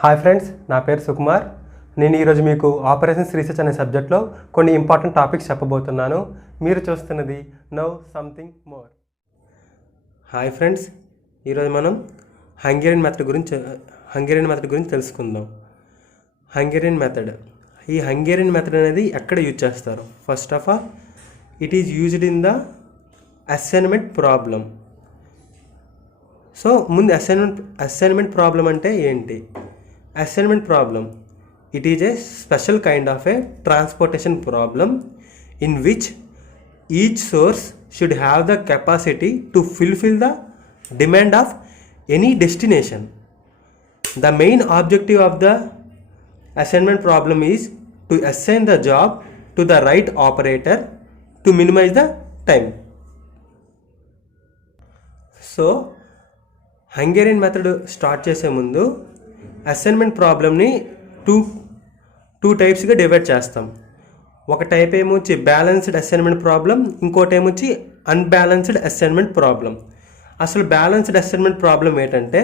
Hi friends, నా పేరు సుకుమార్. నేను ఈరోజు మీకు ఆపరేషన్స్ రీసెర్చ్ అనే సబ్జెక్ట్లో కొన్ని ఇంపార్టెంట్ టాపిక్స్ చెప్పబోతున్నాను. మీరు చూస్తున్నది now something more. Hi friends, ఈరోజు మనం హంగేరియన్ మెథడ్ గురించి తెలుసుకుందాం. హంగేరియన్ మెథడ్, ఈ హంగేరియన్ మెథడ్ అనేది ఎక్కడ యూజ్ చేస్తారు? First of all, it is used in the assignment problem. So ముందు అసైన్మెంట్ ప్రాబ్లం అంటే ఏంటి? Assignment problem, it is a special kind of a transportation problem in which each source should have the capacity to fulfill the demand of any destination. The main objective of the assignment problem is to assign the job to the right operator to minimize the time. So Hungarian method start చేసే ముందు assignment ప్రాబ్లమ్ని two టైప్స్గా divide చేస్తాం. ఒక type ఏమొచ్చి balanced assignment problem, ఇంకోటి ఏమొచ్చి unbalanced assignment problem. అసలు balanced assignment problem ఏంటంటే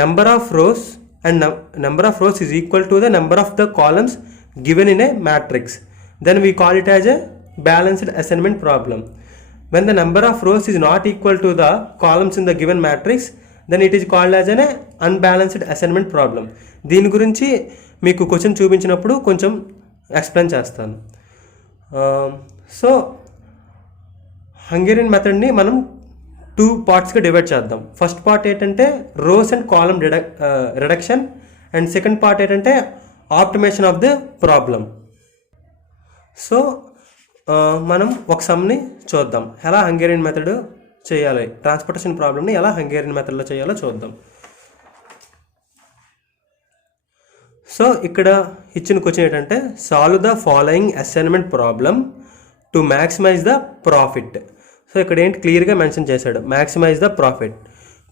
number of rows and number of rows is equal to the number of the columns given in a matrix. Then we call it as a balanced assignment problem. When the number of rows is not equal to the columns in the given matrix, then it is called as an unbalanced assignment problem. దీని గురించి మీకు question చూపించినప్పుడు కొంచెం explain చేస్తాను. So Hungarian మెథడ్ని మనం 2 పార్ట్స్గా divide చేద్దాం. First part ఏంటంటే rows and column reduction, and second part ఏంటంటే optimization of the problem. So మనం ఒక సమ్ని చూద్దాం, ఎలా హంగేరియన్ మెథడ్ చేయాలి, ట్రాన్స్పోర్టేషన్ ప్రాబ్లమ్ని ఎలా హంగేరియన్ మెథడ్లో చేయాలో చూద్దాం. సో ఇక్కడ ఇచ్చిన క్వశ్చన్ ఏంటంటే solve the following assignment problem to maximize the profit. So ఇక్కడ ఏంటి క్లియర్గా మెన్షన్ చేశాడు, మ్యాక్సిమైజ్ ద ప్రాఫిట్.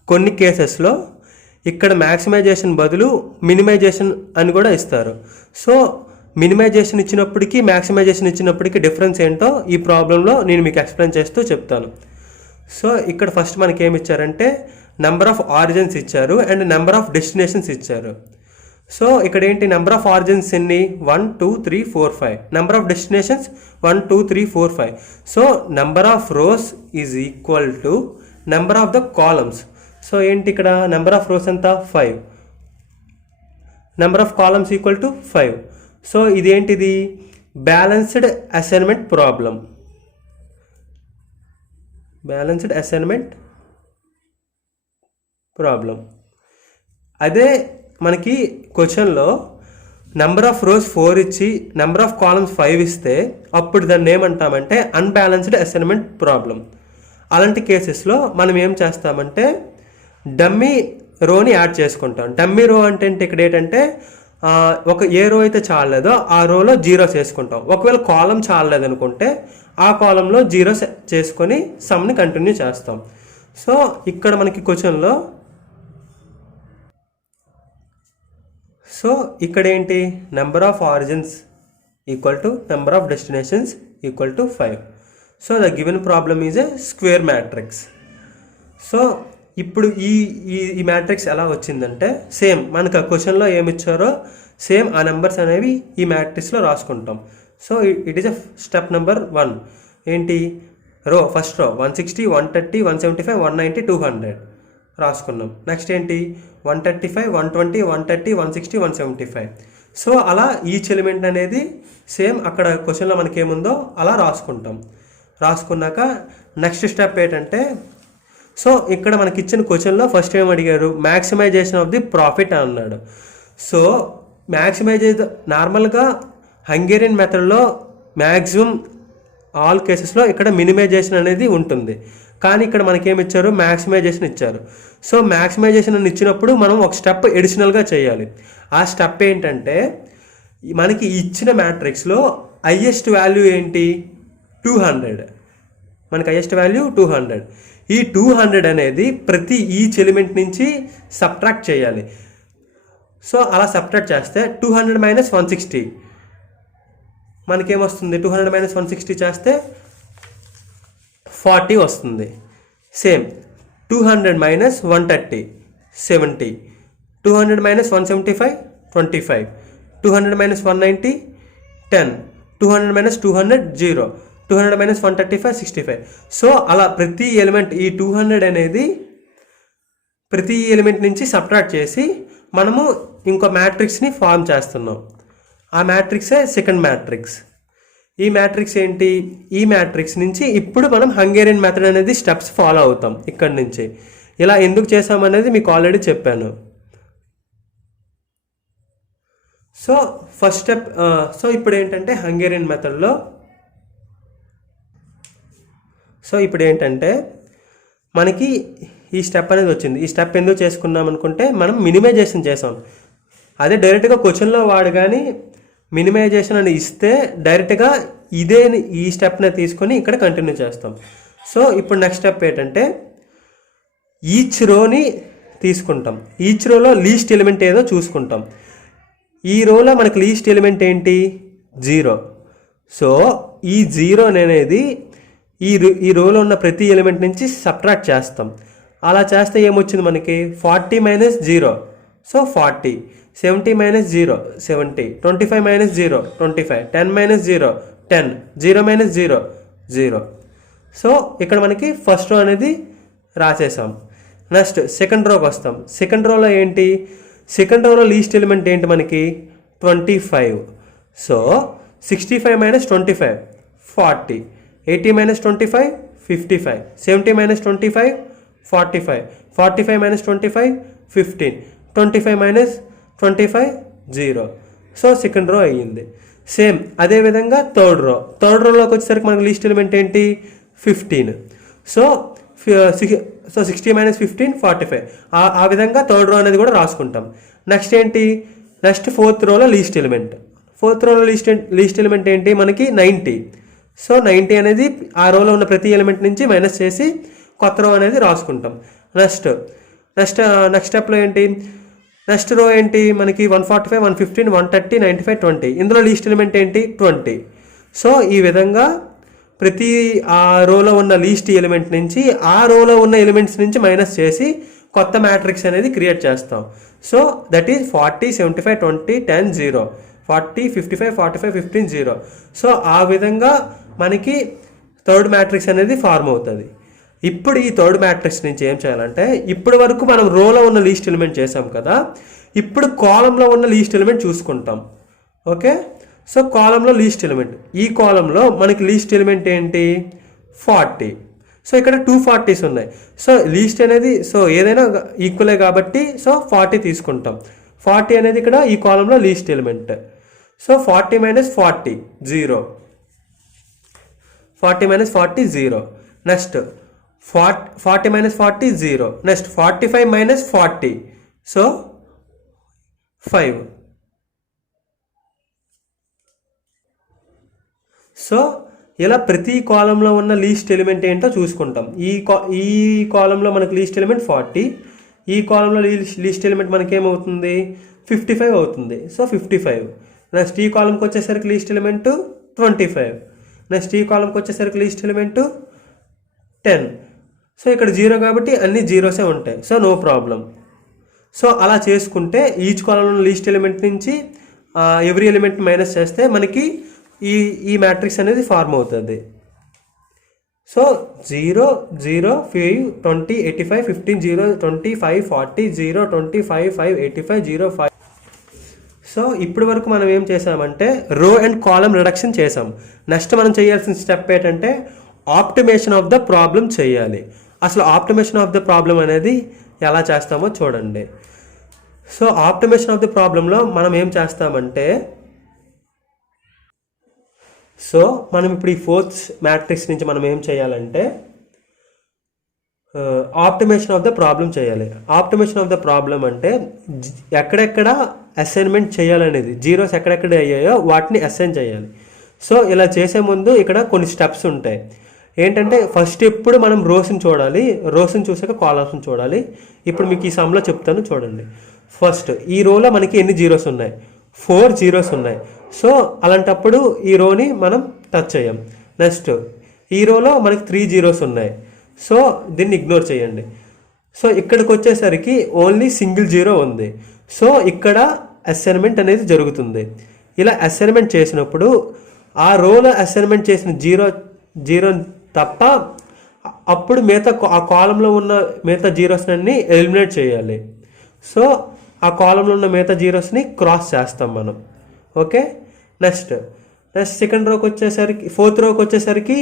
కొన్ని కేసెస్లో ఇక్కడ మ్యాక్సిమైజేషన్ బదులు మినిమైజేషన్ అని కూడా ఇస్తారు. సో మినిమైజేషన్ ఇచ్చినప్పటికీ మ్యాక్సిమైజేషన్ ఇచ్చినప్పటికీ డిఫరెన్స్ ఏంటో ఈ ప్రాబ్లంలో నేను మీకు ఎక్స్ప్లెయిన్ చేస్తూ చెప్తాను. సో ఇక్కడ ఫస్ట్ మనకి ఏమి ఇచ్చారంటే నెంబర్ ఆఫ్ ఆరిజిన్స్ ఇచ్చారు అండ్ నెంబర్ ఆఫ్ డెస్టినేషన్స్ ఇచ్చారు. సో ఇక్కడ ఏంటి నెంబర్ ఆఫ్ ఆరిజిన్స్ ఎన్ని? 1 2 3 4 5. Number of destinations 1 2 3 4 5. So number of rows is equal to number of the columns. So ఏంటి ఇక్కడ నెంబర్ ఆఫ్ రోస్ ఎంత? 5. Number of columns equal to 5. So ఇదేంటిది? Balanced assignment problem. Balanced assignment problem. అదే మనకి క్వశ్చన్లో number of rose 4 ఇచ్చి number of columns 5 ఇస్తే అప్పుడు దాన్ని ఏమంటామంటే అన్బ్యాలెన్స్డ్ అసైన్మెంట్ ప్రాబ్లం. అలాంటి కేసెస్లో మనం ఏం చేస్తామంటే డమ్మీ రోని యాడ్ చేసుకుంటాం. డమ్మీ రో అంటే ఇక్కడ ఏంటంటే ఒక ఏ రో అయితే చాలలేదో ఆ రోలో జీరోస్ వేసుకుంటాం. ఒకవేళ కాలం చాలలేదనుకుంటే ఆ కాలంలో జీరోస్ చేసుకొని సమ్ని కంటిన్యూ చేస్తాం. సో ఇక్కడ మనకి క్వశ్చన్లో సో ఇక్కడ ఏంటి number of origins equal to number of destinations equal to 5. So the given problem is a square matrix. So ఇప్పుడు ఈ మ్యాట్రిక్స్ ఎలా వచ్చిందంటే సేమ్ మనకు ఆ క్వశ్చన్లో ఏమి ఇచ్చారో సేమ్ ఆ నెంబర్స్ అనేవి ఈ మ్యాట్రిక్స్లో రాసుకుంటాం. So it is a step number 1. ఏంటి? రో ఫస్ట్ రో 160 130 175 190 200 రాసుకున్నాం. నెక్స్ట్ ఏంటి? 135 120 130 160 175. సో అలా ఈచ్ ఎలిమెంట్ అనేది సేమ్ అక్కడ క్వశ్చన్లో మనకి ఏముందో అలా రాసుకుంటాం. రాసుకున్నాక నెక్స్ట్ స్టెప్ ఏంటంటే సో ఇక్కడ మనకి ఇచ్చిన క్వశ్చన్లో ఫస్ట్ ఏం అడిగారు? మ్యాక్సిమైజేషన్ ఆఫ్ ది ప్రాఫిట్ అన్నాడు. సో నార్మల్గా హంగేరియన్ మెథడ్లో మ్యాక్సిమం ఆల్ కేసెస్లో ఇక్కడ మినిమైజేషన్ అనేది ఉంటుంది. కానీ ఇక్కడ మనకేమి ఇచ్చారు? మ్యాక్సిమైజేషన్ ఇచ్చారు. సో మ్యాక్సిమైజేషన్ అని ఇచ్చినప్పుడు మనం ఒక స్టెప్ ఎడిషనల్గా చేయాలి. ఆ స్టెప్ ఏంటంటే మనకి ఇచ్చిన మ్యాట్రిక్స్లో హైయెస్ట్ వాల్యూ ఏంటి? 200. మనకి హైయెస్ట్ వాల్యూ 200. ఈ 200 అనేది ప్రతి ఈచ్ ఎలిమెంట్ నుంచి సబ్ట్రాక్ట్ చేయాలి. సో అలా సబ్ట్రాక్ట్ చేస్తే 200 - 160 మనకేమొస్తుంది? 200 - 160 చేస్తే 40 వస్తుంది. Same 200 - 130 70. 200 minus 175 25, 200 minus 190 10, 200 minus 200 0, 200 minus 135 65. So అలా ప్రతి ఎలిమెంట్ ఈ 200 అనేది ప్రతి ఎలిమెంట్ నుంచి సబ్ట్రాక్ట్ చేసి మనము ఇంకో మ్యాట్రిక్స్ని ఫామ్ చేస్తున్నాం. ఆ మ్యాట్రిక్సే సెకండ్ మ్యాట్రిక్స్. ఈ మ్యాట్రిక్స్ ఏంటి? ఈ మ్యాట్రిక్స్ నుంచి ఇప్పుడు మనం హంగేరియన్ మెథడ్ అనేది స్టెప్స్ ఫాలో అవుతాం. ఇక్కడి నుంచి ఇలా ఎందుకు చేసామనేది మీకు ఆల్రెడీ చెప్పాను. సో ఫస్ట్ స్టెప్, సో ఇప్పుడు ఏంటంటే హంగేరియన్ మెథడ్లో మనకి ఈ స్టెప్ అనేది వచ్చింది. ఈ స్టెప్ ఎందుకు చేసుకున్నాం అనుకుంటే మనం మినిమైజేషన్ చేసాం. అదే డైరెక్ట్గా క్వశ్చన్లో వాడు కానీ మినిమైజేషన్ అని ఇస్తే డైరెక్ట్గా ఈ స్టెప్ని తీసుకొని ఇక్కడ కంటిన్యూ చేస్తాం. సో ఇప్పుడు నెక్స్ట్ స్టెప్ ఏంటంటే ఈచ్ రోని తీసుకుంటాం. ఈచ్ రోలో లీస్ట్ ఎలిమెంట్ ఏదో చూసుకుంటాం. ఈ రోలో మనకి లీస్ట్ ఎలిమెంట్ ఏంటి? 0. సో ఈ 0 అనేది ఈ రోలో ఉన్న ప్రతి ఎలిమెంట్ నుంచి సబ్ట్రాక్ట్ చేస్తాం. అలా చేస్తే ఏమొచ్చింది మనకి? 40 minus 0, so 40, 70 minus 0 70, 25 minus 0 25, 10 minus 0 10, 0 minus 0 0. So ఇక్కడ మనకి ఫస్ట్ రో అనేది రాసేసాం. నెక్స్ట్ సెకండ్ రోకి వస్తాం. సెకండ్ రోలో ఏంటి? సెకండ్ రోలో లీస్ట్ ఎలిమెంట్ ఏంటి మనకి? 25. So 65 minus 25 40, 80 minus 25 55, 70 minus 25 45, 45 minus 25 15, 25 minus 25 0. So second row అయ్యింది. సేమ్ అదేవిధంగా థర్డ్ రోలోకి వచ్చేసరికి మనకి లీస్ట్ ఎలిమెంట్ ఏంటి? 15. So 60 minus 15 45. ఆ విధంగా థర్డ్ రో అనేది కూడా రాసుకుంటాం. నెక్స్ట్ ఏంటి? నెక్స్ట్ ఫోర్త్ రోలో లీస్ట్ ఎలిమెంట్. ఫోర్త్ రోలో లీస్ట్ ఎలిమెంట్ ఏంటి మనకి? 90. సో 90 అనేది ఆ రోలో ఉన్న ప్రతి ఎలిమెంట్ నుంచి మైనస్ చేసి కొత్త రో అనేది రాసుకుంటాం. నెక్స్ట్ స్టెప్లో ఏంటి? నెక్స్ట్ రో ఏంటి మనకి? 145 115 130 95 20. ఇందులో లీస్ట్ ఎలిమెంట్ ఏంటి? 20. సో ఈ విధంగా ప్రతి ఆ రోలో ఉన్న లీస్ట్ ఎలిమెంట్ నుంచి ఆ రోలో ఉన్న ఎలిమెంట్స్ నుంచి మైనస్ చేసి కొత్త మ్యాట్రిక్స్ అనేది క్రియేట్ చేస్తాం. So that is 40 75 20 10 0, 40 55 45 15 0. సో ఆ విధంగా మనకి థర్డ్ మ్యాట్రిక్స్ అనేది ఫార్మ్ అవుతుంది. ఇప్పుడు ఈ థర్డ్ మ్యాట్రిక్స్ నుంచి ఏం చేయాలంటే, ఇప్పటి వరకు మనం రోలో ఉన్న లీస్ట్ ఎలిమెంట్ చేసాం కదా, ఇప్పుడు కాలంలో ఉన్న లీస్ట్ ఎలిమెంట్ చూసుకుంటాం. ఓకే, సో కాలంలో లీస్ట్ ఎలిమెంట్, ఈ కాలంలో మనకి లీస్ట్ ఎలిమెంట్ ఏంటి? 40. సో ఇక్కడ 2 40s ఉన్నాయి. సో లీస్ట్ అనేది సో ఏదైనా ఈక్వలే కాబట్టి సో 40 తీసుకుంటాం. 40 అనేది ఇక్కడ ఈ కాలంలో least element. So 40 minus 40 0, 40 minus 40 0. Next 40 minus 40 0. Next 45 minus 40, so 5. So ఇలా ప్రతి కాలంలో ఉన్న లీస్ట్ ఎలిమెంట్ ఏంటో చూసుకుంటాం. ఈ కాలంలో మనకు లీస్ట్ ఎలిమెంట్ 40, ఈ కాలంలో లీస్ట్ ఎలిమెంట్ మనకి ఏమవుతుంది? 55 అవుతుంది. సో 55. నెక్స్ట్ ఈ కాలంకి వచ్చేసరికి లీస్ట్ ఎలిమెంట్ 25. నెక్స్ట్ ఈ కాలంకి వచ్చేసరికి లీస్ట్ ఎలిమెంట్ 10. సో ఇక్కడ 0 కాబట్టి అన్ని జీరోసే ఉంటాయి. So no problem. సో అలా చేసుకుంటే ఈచ్ కాలంలో లీస్ట్ ఎలిమెంట్ నుంచి ఎవ్రీ ఎలిమెంట్ మైనస్ చేస్తే మనకి ఈ మ్యాట్రిక్స్ అనేది ఫార్మ్ అవుతుంది. సో 0 0 5 20 85 15 0 25 40 0 25 5 85 0 5. సో ఇప్పటి వరకు మనం ఏం చేసామంటే రో అండ్ కాలం రిడక్షన్ చేసాం. నెక్స్ట్ మనం చేయాల్సిన స్టెప్ ఏంటంటే ఆప్టిమేషన్ ఆఫ్ ద ప్రాబ్లం చేయాలి. అసలు ఆప్టిమేషన్ ఆఫ్ ద ప్రాబ్లం అనేది ఎలా చేస్తామో చూడండి. సో ఆప్టిమేషన్ ఆఫ్ ద ప్రాబ్లంలో మనం ఏం చేస్తామంటే, సో మనం ఇప్పుడు ఈ ఫోర్త్ మ్యాట్రిక్స్ నుంచి మనం ఏం చేయాలంటే ఆప్టిమేషన్ ఆఫ్ ద ప్రాబ్లం చేయాలి. ఆప్టిమేషన్ ఆఫ్ ద ప్రాబ్లం అంటే ఎక్కడెక్కడ అసైన్మెంట్ చేయాలనేది, జీరోస్ ఎక్కడెక్కడ అయ్యాయో వాటిని అసైన్ చేయాలి. సో ఇలా చేసే ముందు ఇక్కడ కొన్ని స్టెప్స్ ఉంటాయి. ఏంటంటే ఫస్ట్ ఎప్పుడు మనం రోస్ని చూడాలి, రోస్ని చూసాక కాలమ్స్ని చూడాలి. ఇప్పుడు మీకు ఈ సమ్లో చెప్తాను చూడండి. ఫస్ట్ ఈ రోలో మనకి ఎన్ని జీరోస్ ఉన్నాయి? 4 జీరోస్ ఉన్నాయి. సో అలాంటప్పుడు ఈ రోని మనం టచ్ చేయం. నెక్స్ట్ ఈ రోలో మనకి 3 జీరోస్ ఉన్నాయి. సో దీన్ని ఇగ్నోర్ చేయండి. సో ఇక్కడికి వచ్చేసరికి ఓన్లీ సింగిల్ జీరో ఉంది. సో ఇక్కడ అసైన్మెంట్ అనేది జరుగుతుంది. ఇలా అసైన్మెంట్ చేసినప్పుడు ఆ రోలో అసైన్మెంట్ చేసిన జీరో తప్ప అప్పుడు మిగతా ఆ కాలంలో ఉన్న మిగతా జీరోస్ అన్ని ఎలిమినేట్ చేయాలి. సో ఆ కాలంలో ఉన్న మిగతా జీరోస్ని క్రాస్ చేస్తాం మనం. ఓకే, నెక్స్ట్ సెకండ్ రోకి వచ్చేసరికి, ఫోర్త్ రోకి వచ్చేసరికి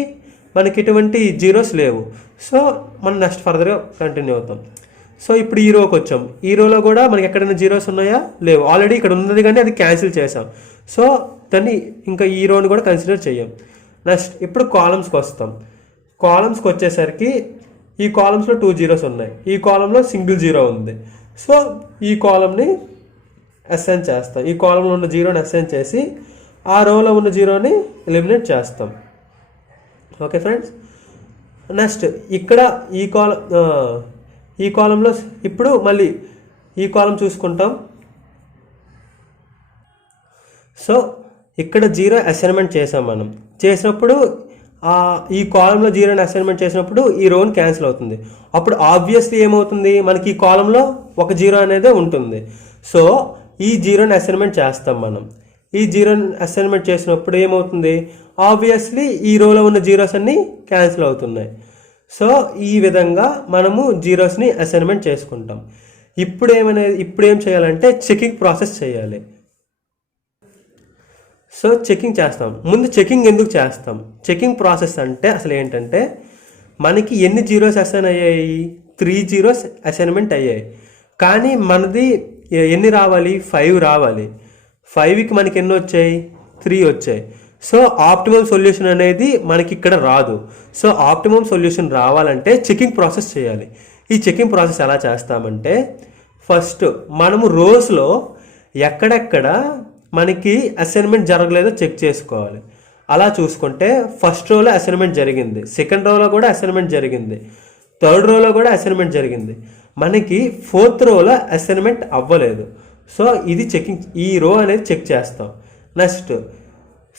మనకి ఎటువంటి జీరోస్ లేవు. సో మనం నెక్స్ట్ ఫర్దర్గా కంటిన్యూ అవుతాం. సో ఇప్పుడు ఈ రోకి వచ్చాం. ఈ రోలో కూడా మనకి ఎక్కడైనా జీరోస్ ఉన్నాయా? లేవు. ఆల్రెడీ ఇక్కడ ఉన్నది కానీ అది క్యాన్సిల్ చేసాం. సో దాన్ని ఇంకా ఈ రోని కూడా కన్సిడర్ చేయం. నెక్స్ట్ ఇప్పుడు కాలమ్స్కి వస్తాం. కాలమ్స్కి వచ్చేసరికి ఈ కాలమ్స్లో 2 జీరోస్ ఉన్నాయి, ఈ కాలంలో సింగిల్ జీరో ఉంది. సో ఈ కాలంని అసైన్ చేస్తాం. ఈ కాలంలో ఉన్న జీరోని అసైన్ చేసి ఆ రోలో ఉన్న జీరోని ఎలిమినేట్ చేస్తాం. ఓకే ఫ్రెండ్స్, నెక్స్ట్ ఇక్కడ ఈ కాలంలో ఇప్పుడు మళ్ళీ ఈ కాలం చూసుకుంటాం. సో ఇక్కడ జీరో అసైన్మెంట్ చేసాం మనం. చేసినప్పుడు ఈ కాలంలో జీరోని అసైన్మెంట్ చేసినప్పుడు ఈ రోని క్యాన్సిల్ అవుతుంది. అప్పుడు ఆబ్వియస్లీ ఏమవుతుంది, మనకి ఈ కాలంలో ఒక జీరో అనేది ఉంటుంది. సో ఈ జీరోని అసైన్మెంట్ చేస్తాం మనం. ఈ జీరోని అసైన్మెంట్ చేసినప్పుడు ఏమవుతుంది, ఆబ్వియస్లీ ఈ రోలో ఉన్న జీరోస్ అన్నీ క్యాన్సిల్ అవుతున్నాయి. సో ఈ విధంగా మనము జీరోస్ని అసైన్మెంట్ చేసుకుంటాం. ఇప్పుడు ఏం చేయాలంటే చెకింగ్ ప్రాసెస్ చేయాలి. సో చెకింగ్ చేస్తాం. ముందు చెకింగ్ ఎందుకు చేస్తాం? చెకింగ్ ప్రాసెస్ అంటే అసలు ఏంటంటే, మనకి ఎన్ని జీరోస్ అసైన్ అయ్యాయి? 3 జీరోస్ అసైన్మెంట్ అయ్యాయి. కానీ మనది ఎన్ని రావాలి? 5 రావాలి. 5కి మనకి ఎన్ని వచ్చాయి? 3 వచ్చాయి. సో ఆప్టిమమ్ సొల్యూషన్ అనేది మనకి ఇక్కడ రాదు. సో ఆప్టిమమ్ సొల్యూషన్ రావాలంటే చెకింగ్ ప్రాసెస్ చేయాలి. ఈ చెకింగ్ ప్రాసెస్ ఎలా చేస్తామంటే, ఫస్ట్ మనము రోస్లో ఎక్కడెక్కడ మనకి అసైన్మెంట్ జరగలేదో చెక్ చేసుకోవాలి. అలా చూసుకుంటే ఫస్ట్ రోలో అసైన్మెంట్ జరిగింది, సెకండ్ రోలో కూడా అసైన్మెంట్ జరిగింది, థర్డ్ రోలో కూడా అసైన్మెంట్ జరిగింది. మనకి ఫోర్త్ రోలో అసైన్మెంట్ అవ్వలేదు. సో ఇది చెకింగ్, ఈ రో అనేది చెక్ చేస్తాం. నెక్స్ట్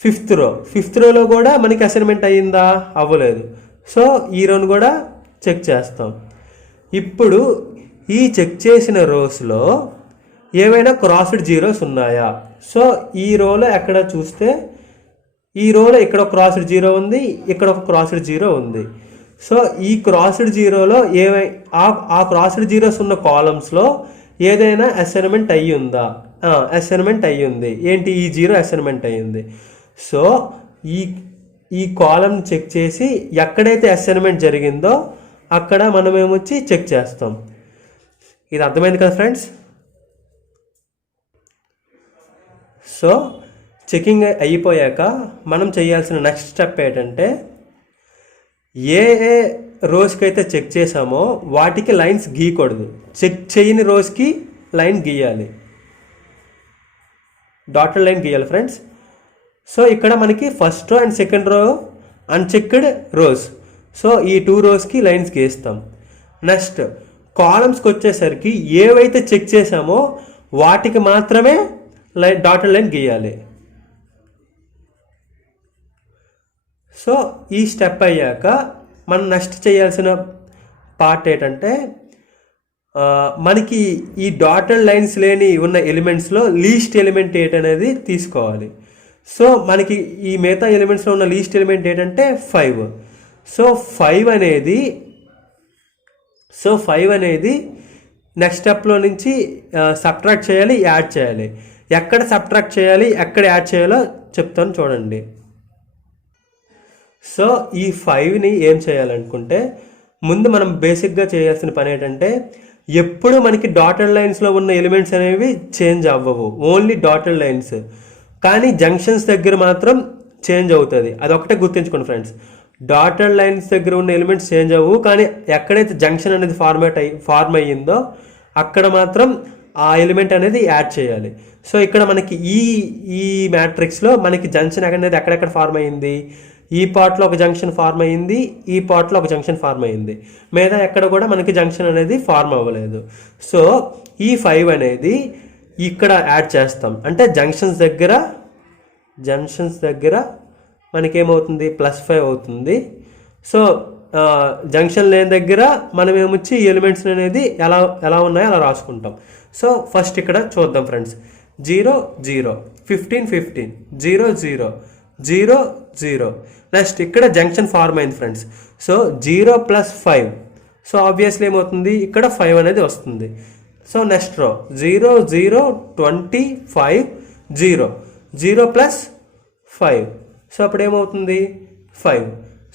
ఫిఫ్త్ రోలో కూడా మనకి అసైన్మెంట్ అయ్యిందా? అవ్వలేదు. సో ఈ రోను కూడా చెక్ చేస్తాం. ఇప్పుడు ఈ చెక్ చేసిన రోస్లో ఏవైనా క్రాస్డ్ జీరోస్ ఉన్నాయా? సో ఈ రోలో ఎక్కడ చూస్తే ఈ రోలో ఇక్కడ ఒక క్రాస్డ్ జీరో ఉంది, ఇక్కడ ఒక క్రాస్డ్ జీరో ఉంది. సో ఈ క్రాస్డ్ జీరోలో ఆ క్రాస్డ్ జీరోస్ ఉన్న కాలమ్స్లో ఏదైనా అసైన్మెంట్ అయ్యి ఉందా? అసైన్మెంట్ అయ్యింది. ఏంటి? ఈ జీరో అసైన్మెంట్ అయ్యింది. సో ఈ కాలం చెక్ చేసి ఎక్కడైతే అసైన్మెంట్ జరిగిందో అక్కడ మనం ఏమొచ్చి చెక్ చేస్తాం. ఇది అర్థమైంది కదా ఫ్రెండ్స్? సో చెకింగ్ అయిపోయాక మనం చేయాల్సిన నెక్స్ట్ స్టెప్ ఏంటంటే, ఏ రోస్కి అయితే చెక్ చేసామో వాటికి లైన్స్ గీయకూడదు. చెక్ చేయని రోస్కి లైన్ గీయాలి, డాటెడ్ లైన్ గీయాలి ఫ్రెండ్స్. సో ఇక్కడ మనకి first row and second row unchecked rows. So ఈ 2 రోస్కి లైన్స్ గీస్తాం. నెక్స్ట్ కాలమ్స్కి వచ్చేసరికి ఏవైతే చెక్ చేసామో వాటికి మాత్రమే డాటెడ్ లైన్ గీయాలి. సో ఈ స్టెప్ అయ్యాక మనం నెక్స్ట్ చేయాల్సిన పార్ట్ ఏంటంటే, మనకి ఈ డాటెడ్ లైన్స్ లేని ఉన్న ఎలిమెంట్స్లో లీస్ట్ ఎలిమెంట్ ఏంటనేది తీసుకోవాలి. సో మనకి ఈ మిగతా ఎలిమెంట్స్లో ఉన్న లీస్ట్ ఎలిమెంట్ ఏంటంటే 5. సో 5 అనేది నెక్స్ట్ స్టెప్లో నుంచి సబ్ట్రాక్ట్ చేయాలి, యాడ్ చేయాలి. ఎక్కడ సబ్ట్రాక్ట్ చేయాలి, ఎక్కడ యాడ్ చేయాలో చెప్తాను చూడండి. సో ఈ 5ని ఏం చేయాలనుకుంటే, ముందు మనం బేసిక్గా చేయాల్సిన పని ఏంటంటే, ఎప్పుడు మనకి డాటెడ్ లైన్స్లో ఉన్న ఎలిమెంట్స్ అనేవి చేంజ్ అవ్వవు, ఓన్లీ డాటెడ్ లైన్స్. కానీ జంక్షన్స్ దగ్గర మాత్రం చేంజ్ అవుతుంది. అదొకటే గుర్తుంచుకోండి ఫ్రెండ్స్. డాటెడ్ లైన్స్ దగ్గర ఉన్న ఎలిమెంట్స్ చేంజ్ అవ్వవు, కానీ ఎక్కడైతే జంక్షన్ అనేది ఫార్మ్ అయ్యిందో అక్కడ మాత్రం ఆ ఎలిమెంట్ అనేది యాడ్ చేయాలి. సో ఇక్కడ మనకి ఈ మ్యాట్రిక్స్లో మనకి జంక్షన్ అనేది ఎక్కడెక్కడ ఫార్మ్ అయ్యింది, ఈ పార్ట్లో ఒక జంక్షన్ ఫార్మ్ అయ్యింది, ఈ పార్ట్లో ఒక జంక్షన్ ఫార్మ్ అయ్యింది, మిగతా ఎక్కడ కూడా మనకి జంక్షన్ అనేది ఫార్మ్ అవ్వలేదు. సో ఈ 5 అనేది ఇక్కడ యాడ్ చేస్తాం. అంటే జంక్షన్స్ దగ్గర మనకేమవుతుంది, +5 అవుతుంది. సో జంక్షన్ లేని దగ్గర మనం ఏమొచ్చి ఈ ఎలిమెంట్స్ అనేది ఎలా ఎలా ఉన్నాయో అలా రాసుకుంటాం. సో ఫస్ట్ ఇక్కడ చూద్దాం ఫ్రెండ్స్. 0 0 15 15 0 0 0 0. నెక్స్ట్ ఇక్కడ జంక్షన్ ఫార్మ్ అయింది ఫ్రెండ్స్. సో 0 + 5. సో ఆబ్వియస్లీ ఏమవుతుంది, ఇక్కడ 5 అనేది వస్తుంది. సో నెక్స్ట్ రో 0 0 20 5 0 0 + 5. సో అప్పుడు ఏమవుతుంది 5.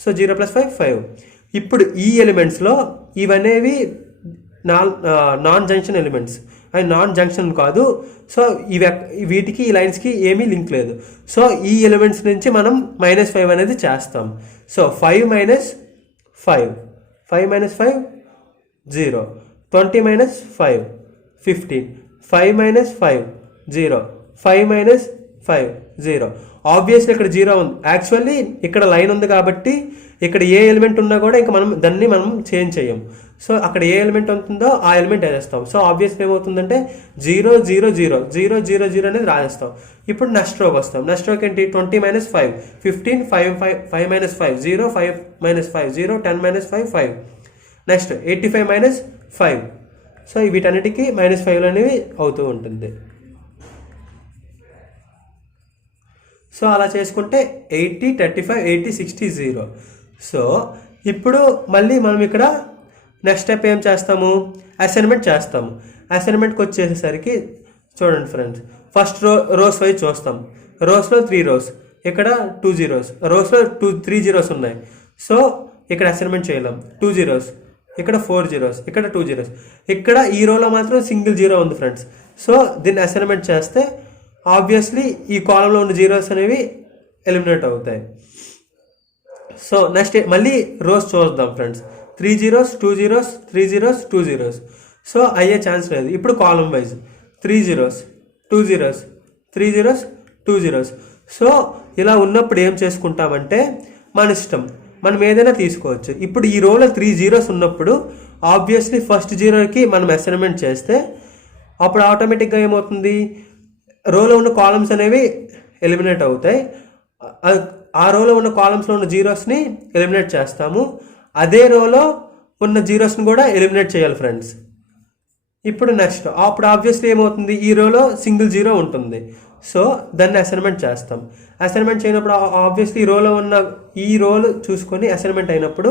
సో 0 + 5 5. ఇప్పుడు ఈ ఎలిమెంట్స్లో ఇవనేవి నాన్ జంక్షన్ ఎలిమెంట్స్, అవి నాన్ జంక్షన్ కాదు. సో వీటికి ఈ లైన్స్కి ఏమీ లింక్ లేదు. సో ఈ ఎలిమెంట్స్ నుంచి మనం -5 అనేది చేస్తాం. సో 5 - 5 5 - 5 0 20 - 5 15 5 - 5 0 5 - 5 0. ఆబ్వియస్లీ ఇక్కడ 0 ఉంది. యాక్చువల్లీ ఇక్కడ లైన్ ఉంది కాబట్టి ఇక్కడ ఏ ఎలిమెంట్ ఉన్నా కూడా ఇంకా దాన్ని మనం చేంజ్ చేయం. సో అక్కడ ఏ ఎలిమెంట్ ఉంటుందో ఆ ఎలిమెంట్ వేసేస్తాం. సో ఆబ్వియస్లీ ఏమవుతుందంటే 0 0 0 0 0 0 అనేది రాసేస్తాం. ఇప్పుడు నెక్స్ట్ రోకి వస్తాం. నెక్స్ట్ రోకి ఏంటి 20 - 5 15 5 5 - 5 0 5 - 5 0 10 - 5 5. నెక్స్ట్ 85 - 5. సో వీటన్నిటికీ -5 అనేవి అవుతూ ఉంటుంది. సో అలా చేసుకుంటే 80 35 80 60 0. సో ఇప్పుడు మళ్ళీ మనం ఇక్కడ నెక్స్ట్ స్టెప్ ఏం చేస్తాము, అసైన్మెంట్ చేస్తాము. అసైన్మెంట్కి వచ్చేసరికి చూడండి ఫ్రెండ్స్, ఫస్ట్ రోస్ వైజ్ చూస్తాం. రోస్లో 3 rows, ఇక్కడ 2 zeros, రోస్లో 3 zeros ఉన్నాయి. సో ఇక్కడ అసైన్మెంట్ చేయలేం. 2 zeros, ఇక్కడ 4 zeros, ఇక్కడ 2 zeros. ఇక్కడ ఈ రోలో మాత్రం సింగిల్ 0 ఉంది ఫ్రెండ్స్. సో దీన్ని అసైన్మెంట్ చేస్తే ఆబ్వియస్లీ ఈ కాలంలో ఉన్న జీరోస్ అనేవి ఎలిమినేట్ అవుతాయి. సో నెక్స్ట్ మళ్ళీ రోస్ చూద్దాం friends. 3 zeros 2 zeros 3 zeros 2 zeros. So అయ్యే ఛాన్స్ లేదు. ఇప్పుడు కాలం wise 3 zeros 2 zeros 3 zeros 2 zeros. So ఇలా ఉన్నప్పుడు ఏం చేసుకుంటామంటే మన ఇష్టం, మనం ఏదైనా తీసుకోవచ్చు. ఇప్పుడు ఈ రోలో 3 zeros ఉన్నప్పుడు ఆబ్వియస్లీ ఫస్ట్ జీరోకి మనం అసైన్మెంట్ చేస్తే అప్పుడు ఆటోమేటిక్గా ఏమవుతుంది, రోలో ఉన్న కాలమ్స్ అనేవి ఎలిమినేట్ అవుతాయి. ఆ రోలో ఉన్న కాలమ్స్లో ఉన్న జీరోస్ని ఎలిమినేట్ చేస్తాము. అదే రోలో ఉన్న జీరోస్ని కూడా ఎలిమినేట్ చేయాలి ఫ్రెండ్స్. ఇప్పుడు నెక్స్ట్ అప్పుడు ఆబ్వియస్లీ ఏమవుతుంది, ఈ రోలో సింగిల్ 0 ఉంటుంది. సో దాన్ని అసైన్మెంట్ చేస్తాం. అసైన్మెంట్ చేయనప్పుడు ఆబ్వియస్లీ ఈ రోలు చూసుకొని అసైన్మెంట్ అయినప్పుడు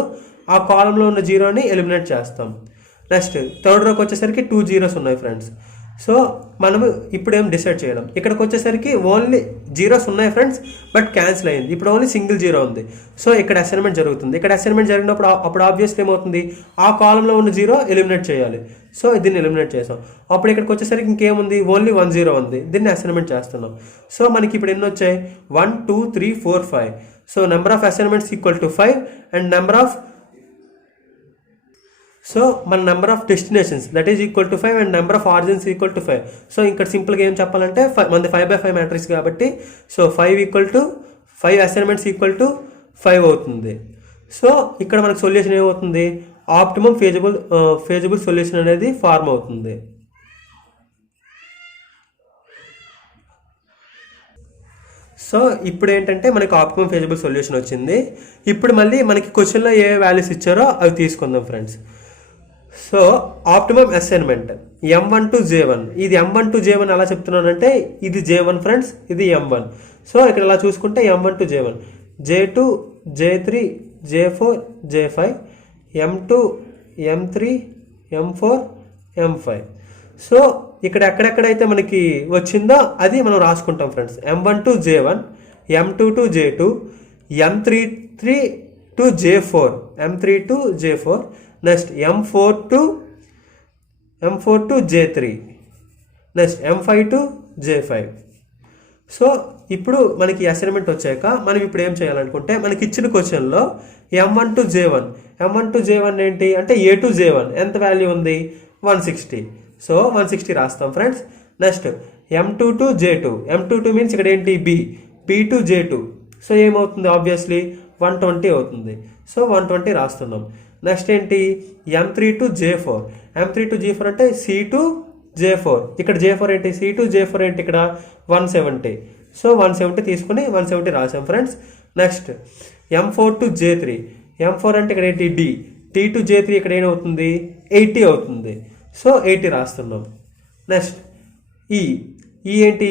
ఆ కాలంలో ఉన్న జీరోని ఎలిమినేట్ చేస్తాం. నెక్స్ట్ థర్డ్ రోకి వచ్చేసరికి 2 zeros ఉన్నాయి ఫ్రెండ్స్. సో మనము ఇప్పుడు ఏం డిసైడ్ చేయలేం. ఇక్కడికి వచ్చేసరికి ఓన్లీ జీరోస్ ఉన్నాయి ఫ్రెండ్స్, బట్ క్యాన్సిల్ అయింది. ఇప్పుడు ఓన్లీ సింగిల్ 0 ఉంది. సో ఇక్కడ అసైన్మెంట్ జరుగుతుంది. ఇక్కడ అసైన్మెంట్ జరిగినప్పుడు అప్పుడు ఆబ్వియస్లీ ఏమవుతుంది, ఆ కాలంలో ఉన్న 0 ఎలిమినేట్ చేయాలి. సో దీన్ని ఎలిమినేట్ చేసాం. అప్పుడు ఇక్కడికి వచ్చేసరికి ఇంకేముంది, ఓన్లీ 1 0 ఉంది. దీన్ని అసైన్మెంట్ చేస్తున్నాం. సో మనకి ఇప్పుడు ఎన్ని వచ్చాయి, 1 2 3 4 5. So number of assignments = 5 and number of so మన number of destinations that is = 5 and number of origins = 5. So ఇక్కడ సింపుల్గా ఏం చెప్పాలంటే మనది 5/5 మ్యాట్రిక్స్ కాబట్టి సో 5 అసైన్మెంట్స్ = 5 అవుతుంది. సో ఇక్కడ మనకు సొల్యూషన్ ఏమవుతుంది, ఆప్టిమమ్ ఫీజిబుల్ సొల్యూషన్ అనేది ఫార్మ్ అవుతుంది. సో ఇప్పుడు ఏంటంటే మనకి ఆప్టిమమ్ ఫీజిబుల్ సొల్యూషన్ వచ్చింది. ఇప్పుడు మళ్ళీ మనకి క్వశ్చన్లో ఏ వాల్యూస్ ఇచ్చారో అవి తీసుకుందాం friends. So optimum assignment M1 to J1. ఇది M1 to J1 ఎలా చెప్తున్నానంటే ఇది J1 ఫ్రెండ్స్, ఇది M1. సో ఇక్కడ ఇలా చూసుకుంటే M1 to J1, J2 J3 J4 J5 M2 M3 M4 M5. So ఇక్కడ ఎక్కడెక్కడైతే మనకి వచ్చిందో అది మనం రాసుకుంటాం friends. M1 to J1, M2 to J2, M3 to J4, M3 to J4, next M4 to J3, next M5 to J5. So ఇప్పుడు మనకి assignment వచ్చాక మనం ఇప్పుడు ఏం చేయాలనుకుంటే మనకి ఇచ్చిన క్వశ్చన్లో M1 to J1 ఏంటి అంటే A to J1 ఎంత వాల్యూ ఉంది, 160. సో 160 రాస్తాం friends. Next M2 to J2, M2 to means ఇక్కడ ఏంటి B to J2. సో ఏమవుతుంది, ఆబ్వియస్లీ 120 అవుతుంది. సో 120 రాస్తున్నాం. నెక్స్ట్ ఏంటి M3 to J4, M3 to J4 అంటే C to J4. ఇక్కడ J4 ఏంటి, C to J4 ఏంటి ఇక్కడ 170. సో 170 తీసుకుని 170 రాసాం friends. Next M4 to J3, M4 అంటే ఇక్కడ ఏంటి D, T2J3 ఇక్కడ ఏమవుతుంది 80 అవుతుంది. సో 80 రాస్తున్నాం. నెక్స్ట్ ఈ ఏంటి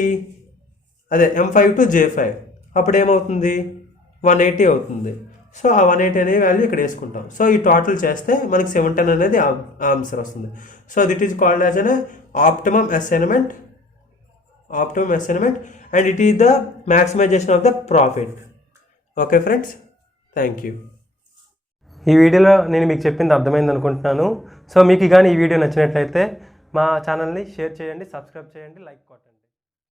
అదే M5 to J5 అప్పుడు ఏమవుతుంది 180 అవుతుంది. సో ఆ 180 అనే వాల్యూ ఇక్కడ వేసుకుంటాం. సో ఈ టోటల్ చేస్తే మనకి 710 అనేది ఆన్సర్ వస్తుంది. So that is called as an optimum assignment and it is the maximization of the profit. Okay friends, thank you. ఈ వీడియోలో నేను మీకు చెప్పింది అర్థమైంది అనుకుంటున్నాను. సో మీకు కానీ ఈ వీడియో నచ్చినట్లయితే మా ఛానల్ని షేర్ చేయండి, సబ్స్క్రైబ్ చేయండి, లైక్ కొట్టండి.